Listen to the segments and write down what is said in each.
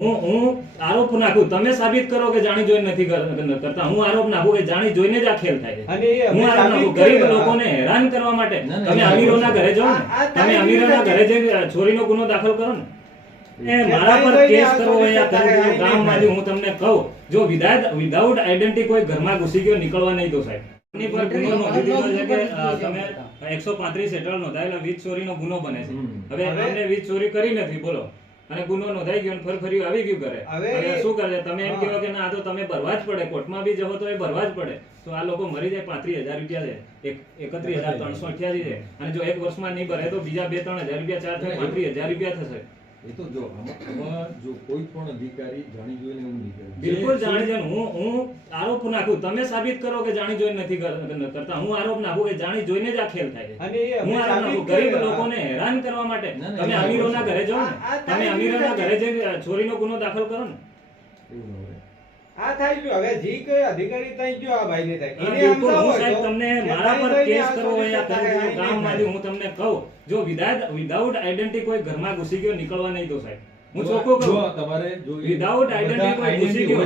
હું આરોપ નાખું, તમે સાબિત કરો કે જાણી જોઈને નથી કરતા. હું આરોપ નાખું કે જાણી જોઈને જ આ ખેલ થાય છે. હું આરોપ નાખું ગરીબ લોકોને હેરાન કરવા માટે. તમે અમીરોના ઘરે જાઓ ને, તમે અમીરોના ઘરે જઈને ચોરીનો ગુનો દાખલ કરો ને, મારા પર કેસ કરવો હોય આ ખરેખર ગામમાંથી હું તમને કહું, જો વિધાઉટ આઈડેન્ટિટી કોઈ ઘરમાં ઘૂસી ગયો નીકળવા નહીં દો સાહેબ. એની પર ગુનો નોંધી દીધો છે કે તમે 135 હેઠળ નોંધાયેલા વીજ ચોરીનો ગુનો બને છે. હવે અમને વીજ ચોરી કરી નથી બોલો, અને ગુનો નોંધાઈ ગયો અને ફરી આવી ગયું કરે. હવે શું કરે? તમે એમ કહો કે ના, આ તો તમે ભરવા જ પડે, કોર્ટમાં બી જવો તો એ ભરવા જ પડે. તો આ લોકો મરી જાય. 35,000 રૂપિયા છે, 31,388 છે, અને જો એક વર્ષમાં નહીં ભરે તો બીજા 2-3 હજાર રૂપિયા ચાર્જ થાય, 35,000 રૂપિયા થશે. એ તો જો આમાં જો કોઈ પણ અધિકારી જાણી જોઈને એવું નહીં કરે. બિલકુલ જાણી જોઈને. હું આરોપ નાખું, તમે સાબિત કરો કે જાણી જોઈને નથી કરતા. હું આરોપ નાખું કે જાણી જોઈને જ આ ખેલ થાય છે. હું આરોપ નાખું ગરીબ લોકોને હેરાન કરવા માટે. તમે અમીરોના ઘરે જાઓ ને, તમે અમીરોના ઘરે જઈને ચોરીનો ગુનો દાખલ કરો ને, એવું ન હોય. આ થાય ગયું. હવે જી કોઈ અધિકારી થઈ ગયો આ ભાઈને થાય એને બિલકુલ. સમજાવો હું સાહેબ તો તમને કે મારા પર ભાઈ કેસ આ કરવો હોય આ ચોરી ખરેખર થાય, ગામમાંથી હું તમને કહું, જો વિધાઉટ આઈડેન્ટિટી કોઈ ઘરમાં ઘૂસી ગયો નીકળવા નહીં દો સાહેબ. હું ચોખ્ખું જો કહું, તમારે જો વિધાઉટ આઈડેન્ટિટી કોઈ ઘૂસી ગયો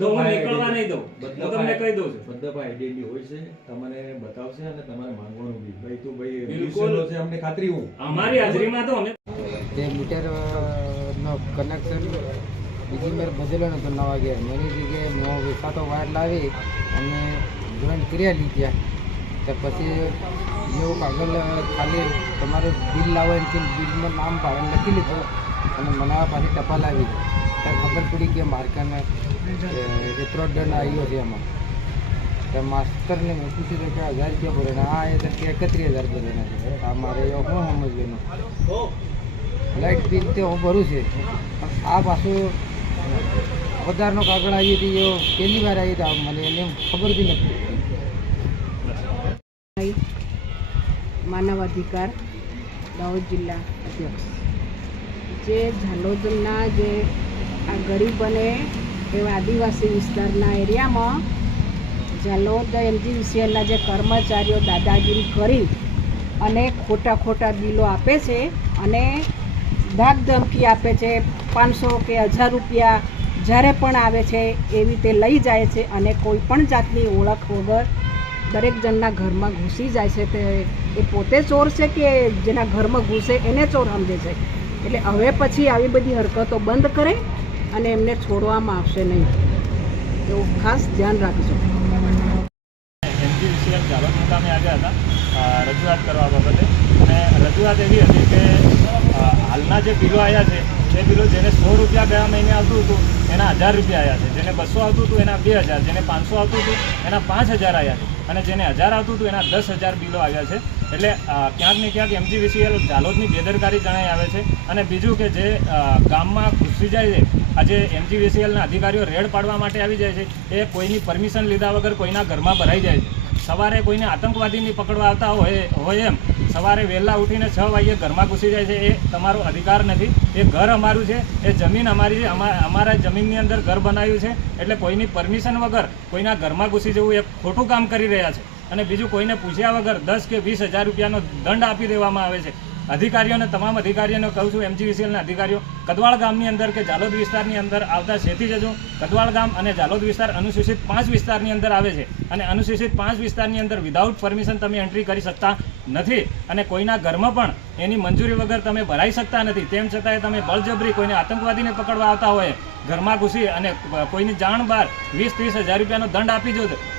તો હું નીકળવા નહીં દઉં. હું તમને કહી દઉં છું. બધા આઈડેન્ટિટી હોય છે, તમને બતાવશે અને તમારે માંગવાનું બી ભાઈ તું ભાઈ બિલકુલ. છે અમને ખાતરી હું અમારી હાજરીમાં તો અમે તે મીટર નો કનેક્શન બીજી મેર બદલ્યો નતો નવા ગયા. મેની જગ્યાએ મેં વેચાતો વાયર લાવી અને જોઈન્ટ કર્યા લીધા. તો પછી જેવું કાગળ ખાલી તમારે બિલ લાવો એમ કે બિલમાં નામ ભાડે લખી લીધું અને મને પાછી ટપાલ આવી. ત્યારે ખબર પડી કે માર્કેટને એટલો દંડ આવ્યો છે એમાં. તો માસ્તરને મેં પૂછ્યું કે 1,000 રૂપિયા ભરે ને આ એ કે 31,000 ભરેના છે. આ મારે શું સમજવાનું? લાઇટ બિલ તે હું ભરું છે, પણ આ પાછું વધારનો કાગળ આવી હતી, એ પહેલી વાર આવી હતી. મને એને ખબર બી નથી. માનવ અધિકાર દાહોદ જિલ્લા અધ્યક્ષ. જે ઝાલોદના જે આ ગરીબ અને એવા આદિવાસી વિસ્તારના એરિયામાં ઝાલોદ MGVCLના જે કર્મચારીઓ દાદાગીરી કરી અને ખોટા બિલો આપે છે અને ધાક ધમકી આપે છે. 500 કે 1,000 રૂપિયા જ્યારે પણ આવે છે એવી રીતે લઈ જાય છે અને કોઈ પણ જાતની ઓળખ વગર દરેક જણના ઘરમાં ઘૂસી જાય છે. તે એ પોતે ચોર છે કે જેના ઘરમાં ઘૂસે એને ચોર સમજે છે. એટલે હવે પછી આવી બધી હરકતો બંધ કરે અને એમને છોડવામાં આવશે નહીં, એવું ખાસ ધ્યાન રાખજો. MGVCL ઝાલોદ મુકામે આવ્યા હતા રજૂઆત કરવા બાબતે, અને રજૂઆત એવી હતી કે હાલના જે બિલો આવ્યા છે એ બિલો જેને 100 રૂપિયા ગયા મહિને આવતું હતું એના 1,000 રૂપિયા આવ્યા છે, જેને 200 આવતું હતું એના 2,000, જેને 500 આવતું હતું એના 5,000 આવ્યા છે, અને જેને 1,000 આવતું હતું એના 10,000 બિલો આવ્યા છે. એટલે ક્યાંક ને ક્યાંક MGVCL ઝાલોદની બેદરકારી જણાઈ આવે છે. અને બીજું કે જે ગામમાં ઘૂસી જાય છે, આજે MGVCLના અધિકારીઓ રેડ પાડવા માટે આવી જાય છે, એ કોઈની પરમિશન લીધા વગર કોઈના ઘરમાં ભરાઈ જાય છે. સવારે કોઈને આતંકવાદીની પકડવા આવતા હોય એમ સવારે વહેલા ઉઠીને 6 વાગ્યે ઘરમાં ઘૂસી જાય છે. એ તમારો અધિકાર નથી. એ ઘર અમારું છે, એ જમીન અમારી છે. અમારા જમીનની અંદર ઘર બનાવ્યું છે, એટલે કોઈની પરમિશન વગર કોઈના ઘરમાં ઘૂસી જવું એ ખોટું કામ કરી રહ્યા છે. અને બીજું કોઈને પૂછ્યા વગર 10 કે 20,000 રૂપિયાનો દંડ આપી દેવામાં આવે છે. અધિકારીઓને, તમામ અધિકારીઓને કહું છું, MGVCLના અધિકારીઓ કદવાળ ગામની અંદર કે ઝાલોદ વિસ્તારની અંદર આવતા છેતી જજો. કદવાળ ગામ અને ઝાલોદ વિસ્તાર અનુસૂચિત 5 વિસ્તારની અંદર આવે છે, અને અનુસૂચિત 5 વિસ્તારની અંદર વિધાઉટ પરમિશન તમે એન્ટ્રી કરી શકતા નથી, અને કોઈના ઘરમાં પણ એની મંજૂરી વગર તમે ભરાઈ શકતા નથી. તેમ છતાંય તમે બળજબરી કોઈને આતંકવાદીને પકડવા આવતા હોય ઘરમાં ઘૂસી અને કોઈની જાણ બહાર 20-30,000 રૂપિયાનો દંડ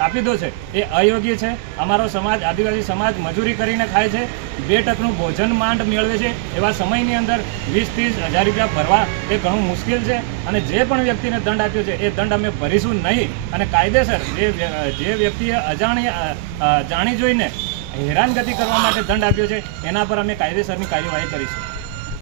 આપી દો છે, એ અયોગ્ય છે. અમારો સમાજ, આદિવાસી સમાજ મજૂરી કરીને ખાય છે, 2 ટકનું ભોજન માંડ મેળવે છે. એવા સમયની અંદર 20-30,000 રૂપિયા ભરવા એ ઘણું મુશ્કેલ છે. અને જે પણ વ્યક્તિને દંડ આપ્યો છે એ દંડ અમે ભરીશું નહીં. અને કાયદેસર જે વ્યક્તિએ જાણી જોઈને હેરાનગતિ કરવા માટે દંડ આપ્યો છે એના પર અમે કાયદેસરની કાર્યવાહી કરીશું.